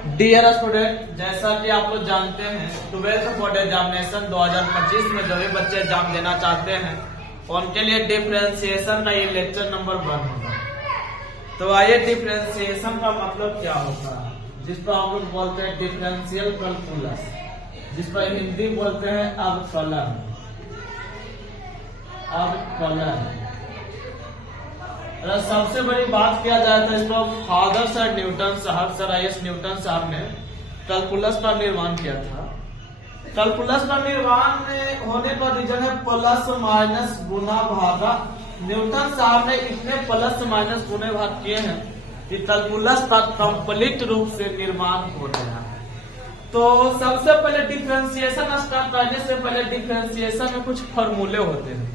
Dear student, जैसा कि आप लोग जानते हैं 12th बोर्ड एग्जामिनेशन 2025 में जो भी बच्चे एग्जाम देना चाहते हैं उनके लिए डिफरेंशिएशन का ये लेक्चर नंबर 1 होगा। तो आइए डिफरेंशिएशन का मतलब क्या होता है, जिस पर हम लोग बोलते हैं डिफरेंशियल कैलकुलस, जिस पर हिंदी बोलते हैं अवकलन। अगर सबसे बड़ी बात किया जाए तो इसको फादर सर न्यूटन साहब, सर आई.एस. न्यूटन साहब ने कैलकुलस का निर्माण किया था। कैलकुलस का निर्माण होने का रीजन है प्लस माइनस गुना भागा। न्यूटन साहब ने इतने प्लस माइनस गुने भाग किए हैं कि कैलकुलस का कंप्लीट रूप से निर्माण हो गया। तो सबसे पहले डिफरेंशिएशन स्टार्ट करने से पहले डिफरेंशिएशन में कुछ फॉर्मूले होते हैं।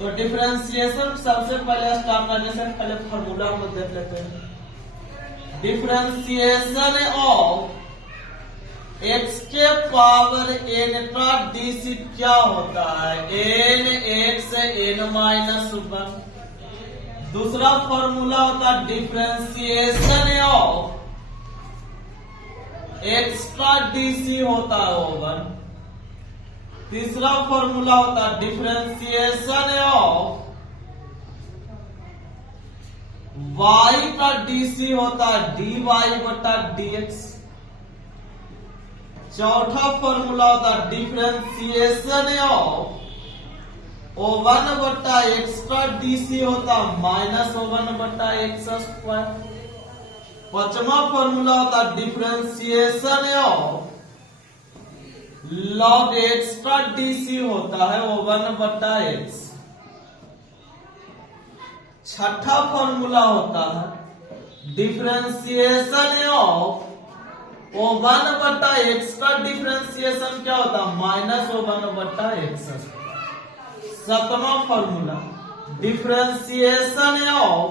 तो डिफरेंशिएशन सबसे पहले स्टार्ट करने से पहले फॉर्मूला हम लोग देख लेते हैं। डिफरेंशिएशन ऑफ एक्स के पावर एन का डीसी क्या होता है? N x n minus 1। दूसरा फॉर्मूला होता है डिफरेंशिएशन ऑफ एक्स का डीसी होता है 1। तीसरा फॉर्मूला होता है डिफरेंशिएशन ऑफ y का डीसी होता है dy बटा dx। चौथा फॉर्मूला होता है डिफरेंशिएशन ऑफ O1 बटा x का डीसी होता है माइनस O1 बटा x स्क्वायर। पांचवा फॉर्मूला होता है डिफरेंशिएशन ऑफ log x का डीसी होता है O1 बटा x। छठा फॉर्मूला होता है डिफरेंशिएशन ऑफ O1 बटा x का डिफरेंशिएशन क्या होता है? माइनस O1 बटा x। सातवां formula differentiation of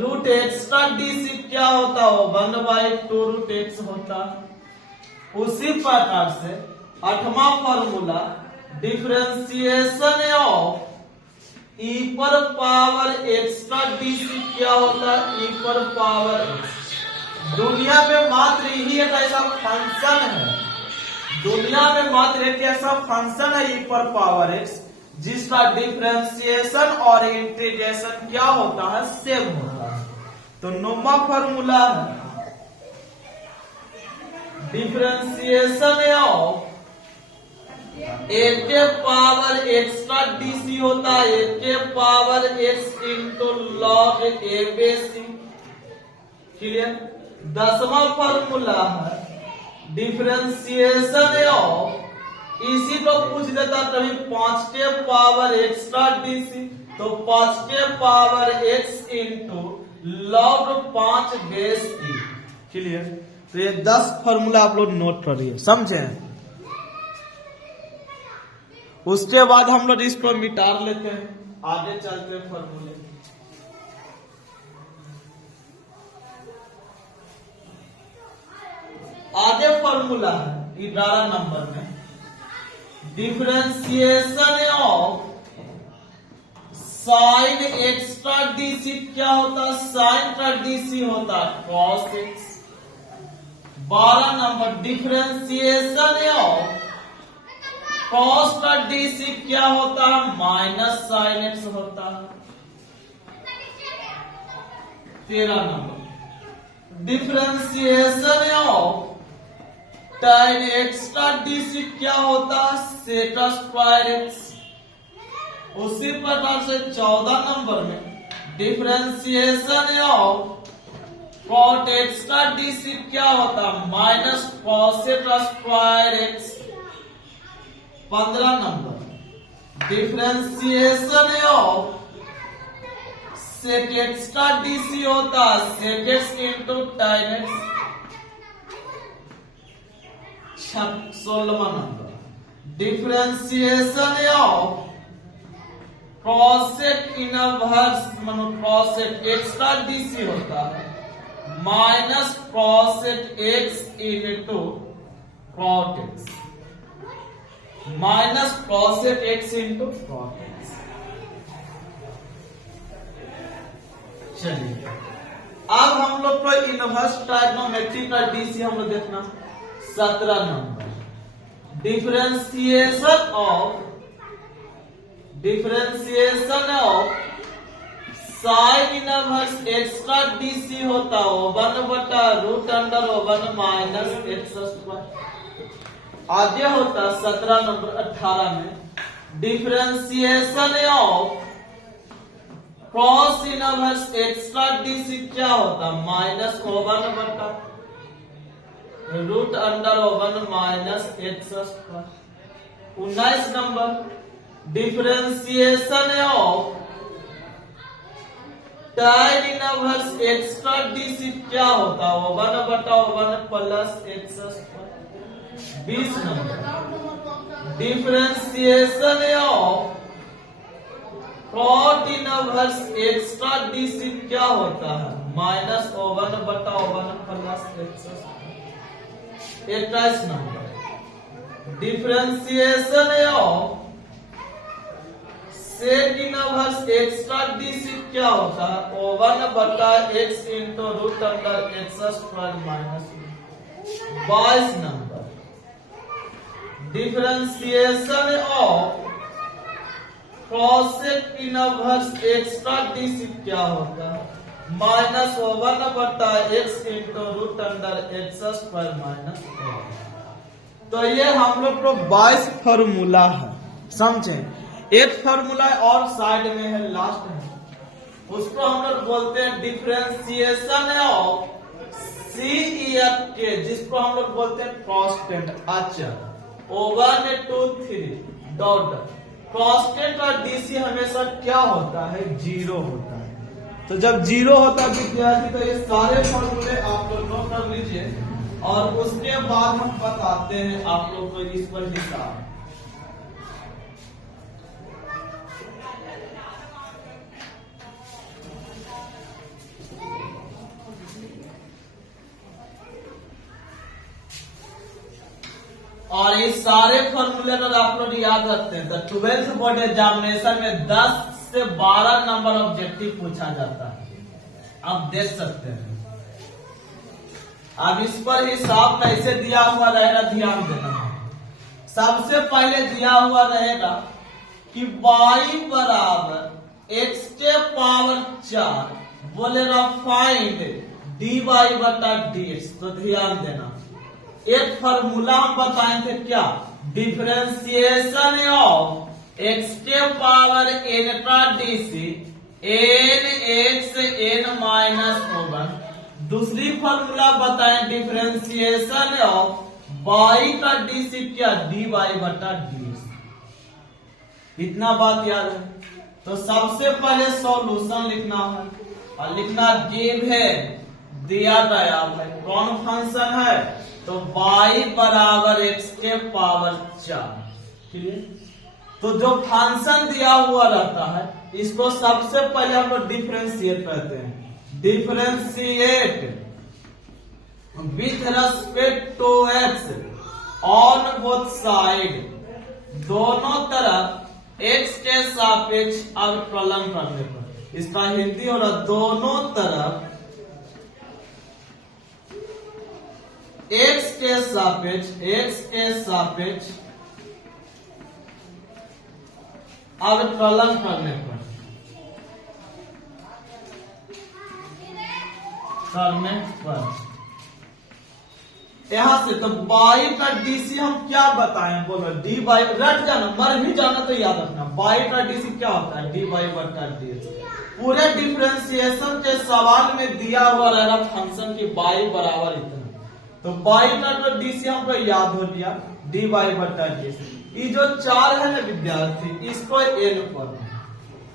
root x का डीसी क्या होता है? O1 बाई 2 रूट x होता है। उसी प्रकार से आठवां फॉर्मूला डिफरेंशिएशन ऑफ e पर पावर x का डीसी क्या होता है? e पर पावर x। दुनिया में मात्र यही एक ऐसा फंक्शन है, दुनिया में मात्र एक ऐसा फंक्शन है e पर पावर x जिसका डिफरेंशिएशन और इंटीग्रेशन क्या होता है? सेम होता है। तो 9वां फॉर्मूला है डिफरेंशिएशन ऑफ a के पावर x का डीसी होता है a के power x into log a बेसी। क्लियर? 10वां फॉर्मूला है डिफरेंशिएशन ऑफ, इसी को पूछ देता कभी 5 के पावर x का डीसी, तो 5 के power x into log 5 base e। Clear? तो ये 10 फॉर्मूला आप लोग नोट करिए, समझे? उसके बाद हम लोग इसको मिटा लेते हैं, आगे चलते हैं फॉर्मूले। आगे फॉर्मूला है 11 नंबर में डिफरेंशिएशन ऑफ साइन एक्स का डीसी क्या होता है? साइन का डीसी होता है cos x. 12 number differentiation of cos का डीसी क्या होता है? माइनस साइन एक्स होता है। 13 number differentiation of tan x का डीसी क्या होता है? Sec square x. उसी प्रकार से 14 नंबर में डिफरेंशिएशन ऑफ कॉट एक्स का डीसी क्या होता है? Minus cosec square x. 15 number differentiation of sec x का डीसी होता है sec x into tan x. 16वां number differentiation of cosec inverse cosec x का डीसी होता है minus cosec x into cot x. Minus cosec x into cot x. चलिए अब हम लोग को इनवर्स ट्राइगोनोमेट्री का डीसी हम लोग देखना 17 number differentiation of sine inverse x का डीसी होता हो 1/√1 माइनस एक्स स्क्वायर। आगे होता 17 नंबर 18 में differentiation of cos inverse x का डीसी क्या होता minus 1/√1 minus x square. 19 number differentiation of tan inverse x का डीसी क्या होता है 1/1 plus x square. 20 number differentiation of cot inverse x का डीसी क्या होता है minus 1/1 plus x square. 21 number differentiation of sec inverse x का DC क्या होता है 1/x into √x square minus. 22 number differentiation of cosec inverse x का DC क्या होता है minus 1/x into √x square minus. तो ये हम लोग को 22 फॉर्मूला है, समझे। एक फॉर्मूला और साइड में है, लास्ट में, उसको हम लोग बोलते हैं डिफरेंशिएशन ऑफ CEF के, जिसको हम लोग बोलते हैं कांस्टेंट अचर। 1 2 3 डॉट कांस्टेंट और डीसी हमेशा क्या होता है 0 होता है। तो जब 0 होता है विद्यार्थी तो ये सारे फॉर्मूले आप लोग नोट कर लीजिए और उसके बाद हम बताते हैं आप लोग को इस पर हिसाब। और ये सारे फॉर्मूले अगर आप लोग याद रखते हैं तो 12th बोर्ड एग्जामिनेशन में 10 से 12 नंबर ऑब्जेक्टिव पूछा जाता है, आप देख सकते हैं। अब इस पर हिसाब कैसे दिया हुआ रहेगा ध्यान देना। सबसे पहले दिया हुआ रहेगा कि y बराबर x के पावर 4 बोलेगा फाइंड dy/dx। तो ध्यान देना एक फॉर्मूला हम बताए थे क्या डिफरेंशिएशन ऑफ x के पावर n का DC n x n minus 1। दूसरी फॉर्मूला बताए डिफरेंशिएशन ऑफ y का डीसी क्या dy/dx। इतना बात याद है। तो सबसे पहले सॉल्यूशन लिखना है और लिखना गिव है दिया गया है कौन फंक्शन है तो y बराबर x के पावर 4। क्लियर। तो जो फंक्शन दिया हुआ रहता है इसको सबसे पहले हम लोग डिफरेंशिएट करते हैं। Differentiate with respect to x on both side, दोनों तरफ x के सापेक्ष अवकलन करने पर। इसका हिंदी हो रहा दोनों तरफ x के सापेक्ष अवकलन करने पर यहां से तो y का डीसी हम क्या बताएं बोलो dy रट जाना, मर भी जाना तो याद रखना y का डीसी क्या होता है dy/dx। पूरे डिफरेंशिएशन के सवाल में दिया हुआ रहेगा फंक्शन की y बराबर इतना, तो y का जो डीसी हमको याद हो लिया dy/dx। ये जो 4 है ना विद्यार्थी इसको n पर,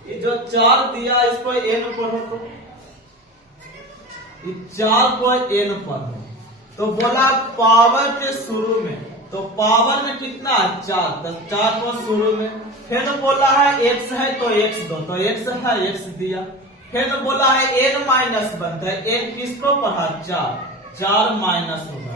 ये जो 4 दिया इसको n पर हो, तो ये 4 को n पर हो। तो बोला पावर के शुरू में, तो पावर में कितना है 4, तो 4 को शुरू में। फिर बोला है x है तो x दो, तो x है x दिया। फिर बोला है n माइनस बनता है, n किसको पढ़ा 4 माइनस होगा,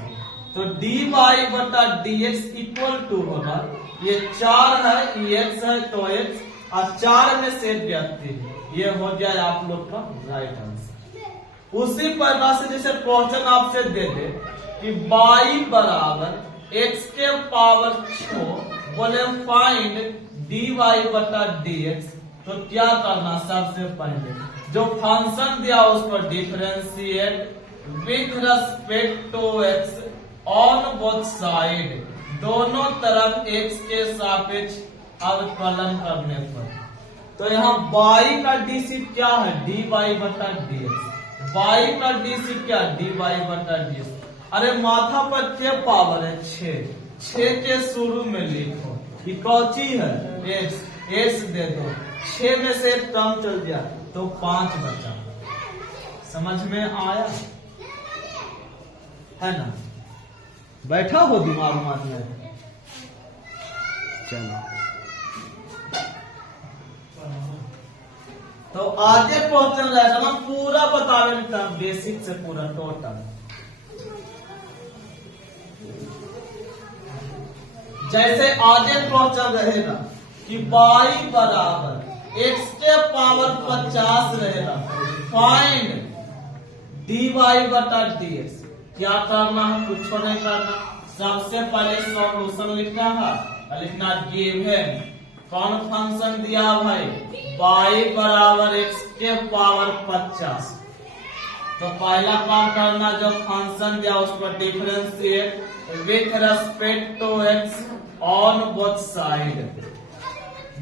तो dy/dx इक्वल टू होगा ये 4 है ये x है तो x और 4 में से व्यक्ति, ये हो गया आप लोग का राइट आंसर। उसी प्रकार से जैसे क्वेश्चन आपसे दे दे कि y बराबर x के पावर 6 बोले फाइंड dy बटा dx, तो क्या करना, सबसे पहले जो फंक्शन दिया उसको differentiate with respect to x on both side, दोनों तरफ x के सापेक्ष अवकलन करने पर। तो यहाँ y का dc क्या है, dy बटा dx, y का dc क्या, dy बटा dx। अरे माथा पर क्या पावर है, 6 के शुरू में लिखो, ये कौची है, x दे दो, 6 में से एक कम चल गया तो 5 बचा। समझ में आया है ना, बैठा हो दिमाग में। चलो तो आगे क्वेश्चन रहेगा, मैं पूरा बता रहा हूं बेसिक से पूरा टोटल। जैसे आगे क्वेश्चन रहेगा कि y बराबर x के पावर 50 रहेगा, फाइंड dy बटा dx। क्या करना है, कुछ नहीं करना, सबसे पहले सॉल्यूशन लिखना है, लिखना गिवन कौन फंक्शन दिया भाई, y बराबर x के पावर 50। तो पहला काम करना, जो फंक्शन दिया उसको differentiate with respect to x on both side,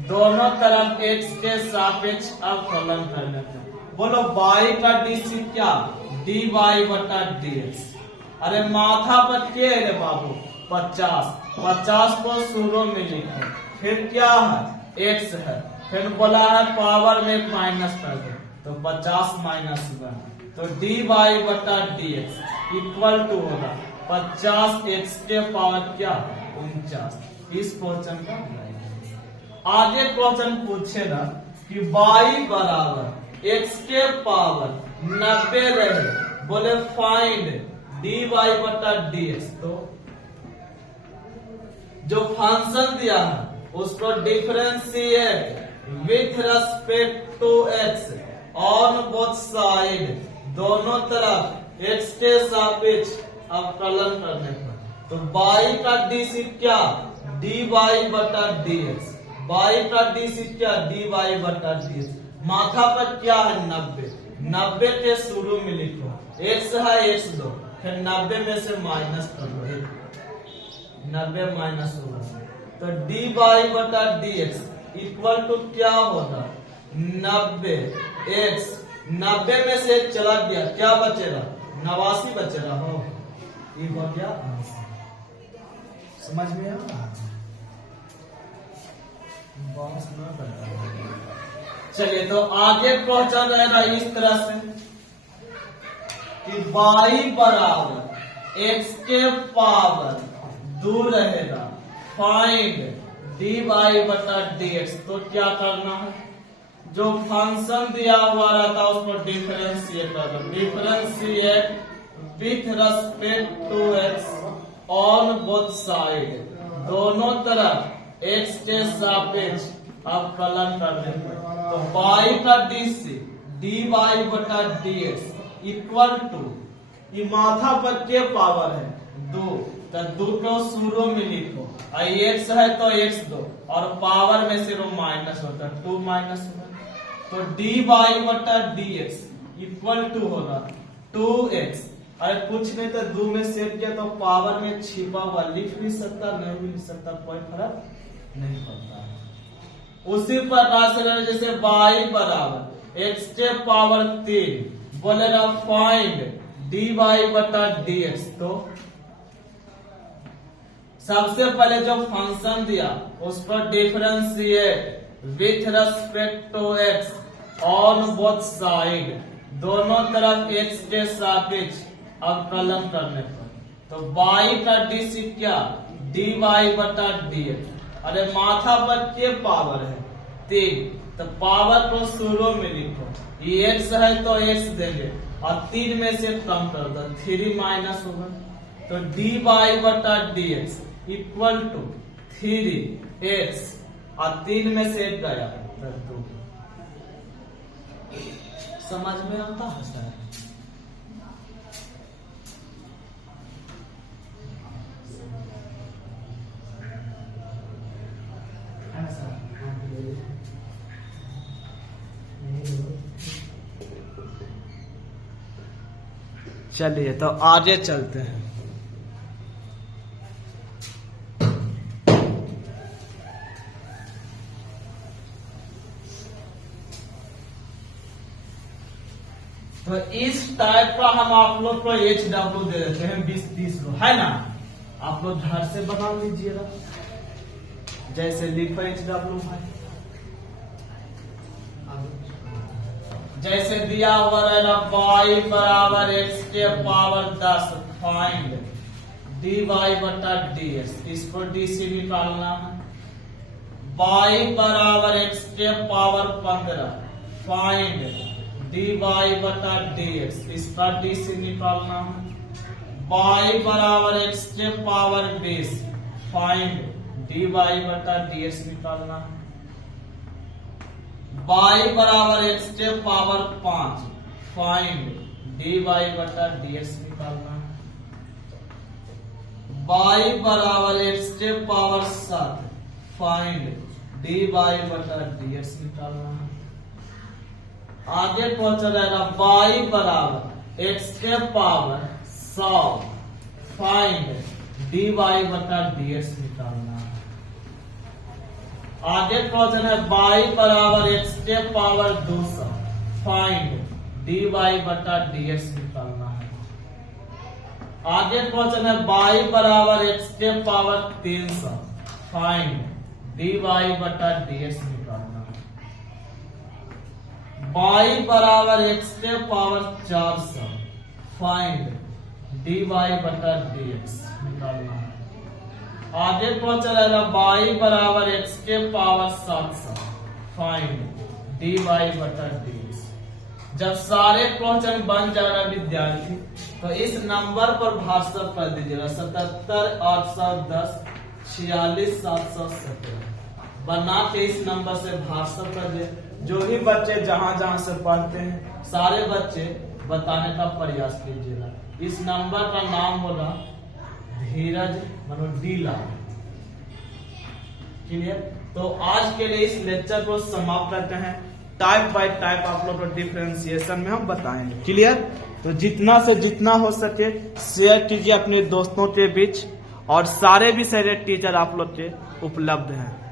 दोनों तरफ x के सापेक्ष अवकलन करने पर। बोलो y का dc क्या, dy बटा dx। अरे माथा पर क्या है रे बाबू, 50 को शुरू में लिखो, फिर क्या है, x है, फिर बोला है पावर में माइनस कर दो, तो 50 माइनस 1, तो dy बटा dx इक्वल टू होगा 50 x के पावर क्या, 49। इस क्वेश्चन का आगे क्वेश्चन पूछेगा कि y बराबर x के पावर 90 रहे, बोले फाइंड dy बटा dx। तो जो फंक्शन दिया है उसको differentiate with respect to x on both side, दोनों तरफ x के सापेक्ष अवकलन करने पर। तो y का dc क्या, dy बटा dx, y का dc क्या, dy बटा dx। माथा पर क्या है, 90 के शुरू में लिखो, x है x दो, फिर 90 में से माइनस कर लो, 90 माइनस होगा, तो dy बटा dx इक्वल टू क्या होगा, 90x, 90 में से चला गया, क्या बचेगा, 89 बचेगा। हो ये हो गया आंसर। समझ में आया, चलिए तो आगे क्वेश्चन रहेगा इस तरह से कि y बराबर x के पावर 2 रहेगा, फाइंड dy बटा dx। तो क्या करना है, जो फंक्शन दिया हुआ रहता है उसको डिफरेंशिएट कर दो, differentiate with respect to x on both side, दोनों तरफ x के सापेक्ष अवकलन करने पर। तो y का dc dy बटा dx इक्वल टू, ये माथा पर के पावर है 2, तो 2 को शुरू में लिखो, x है तो x दो, और पावर में सिर्फ माइनस होता है, 2 माइनस होगा, तो dy बटा dx इक्वल टू होगा 2x। अरे कुछ नहीं तो 2 में सेट किया तो पावर में छिपा हुआ लिख भी सकता, नहीं भी लिख सकता, कोई फर्क नहीं पड़ता है। उसी प्रकार से जैसे y बराबर x के पावर 3, बोलेगा फाइंड dy बटा dx। तो सबसे पहले जो फंक्शन दिया उसको differentiate with respect to x on both side, दोनों तरफ x के सापेक्ष अवकलन करने पर। तो y का dc क्या, dy बटा dx। अरे माथा पर के पावर है 3, तो पावर को शुरू में लिखो, ये x है तो x देंगे, और 3 में से कम कर दो, 3 माइनस होगा, तो dy बटा dx इक्वल टू 3x, और 3 में से गया तो 2। समझ में आता है सर? चलिए तो आगे चलते हैं। तो इस टाइप का हम आप लोग को HW दे देते हैं 20-30 रो, है ना। आप लोग घर से बना लीजिएगा, जैसे लिखो HW भाई। जैसे दिया हुआ रहेगा y बराबर x के पावर 10 फाइंड dy बटा dx, इसको d से निकालना है। y बराबर x के पावर 15 फाइंड dy बटा dx, इसका d से निकालना है। y बराबर x के पावर 20 फाइंड dy बटा dx निकालना है। y बराबर x के पावर 5 फाइंड dy बटा dx निकालना है। y बराबर x के पावर 7 फाइंड dy बटा dx निकालना है। आगे कौन चलेगा, y बराबर x के पावर 100 फाइंड dy बटा dx निकालना है। आगे क्वेश्चन है y बराबर x के पावर 200 फाइंड dy बटा dx निकालना है। आगे क्वेश्चन है y बराबर x के पावर 300 फाइंड dy बटा dx निकालना है। y बराबर x के पावर 400 फाइंड dy बटा dx निकालना है। आगे क्वेश्चन है y बराबर x के पावर 700 फाइंड dy बटा dx। जब सारे क्वेश्चन बन जाएगा विद्यार्थी, तो इस नंबर पर व्हाट्सएप कर दीजिएगा 77 810 46 717 बना के इस नंबर से व्हाट्सएप कर दिए। जो भी बच्चे जहां जहां से पढ़ते हैं सारे बच्चे बताने का प्रयास कीजिएगा। इस नंबर का नाम होगा धीरज मनोडीला। क्लियर। तो आज के लिए इस लेक्चर को समाप्त करते हैं। टाइप बाय टाइप आप लोग को डिफरेंशिएशन में हम बताएंगे। क्लियर। तो जितना से जितना हो सके शेयर कीजिए अपने दोस्तों के बीच, और सारे भी सारे टीचर आप लोग के उपलब्ध हैं।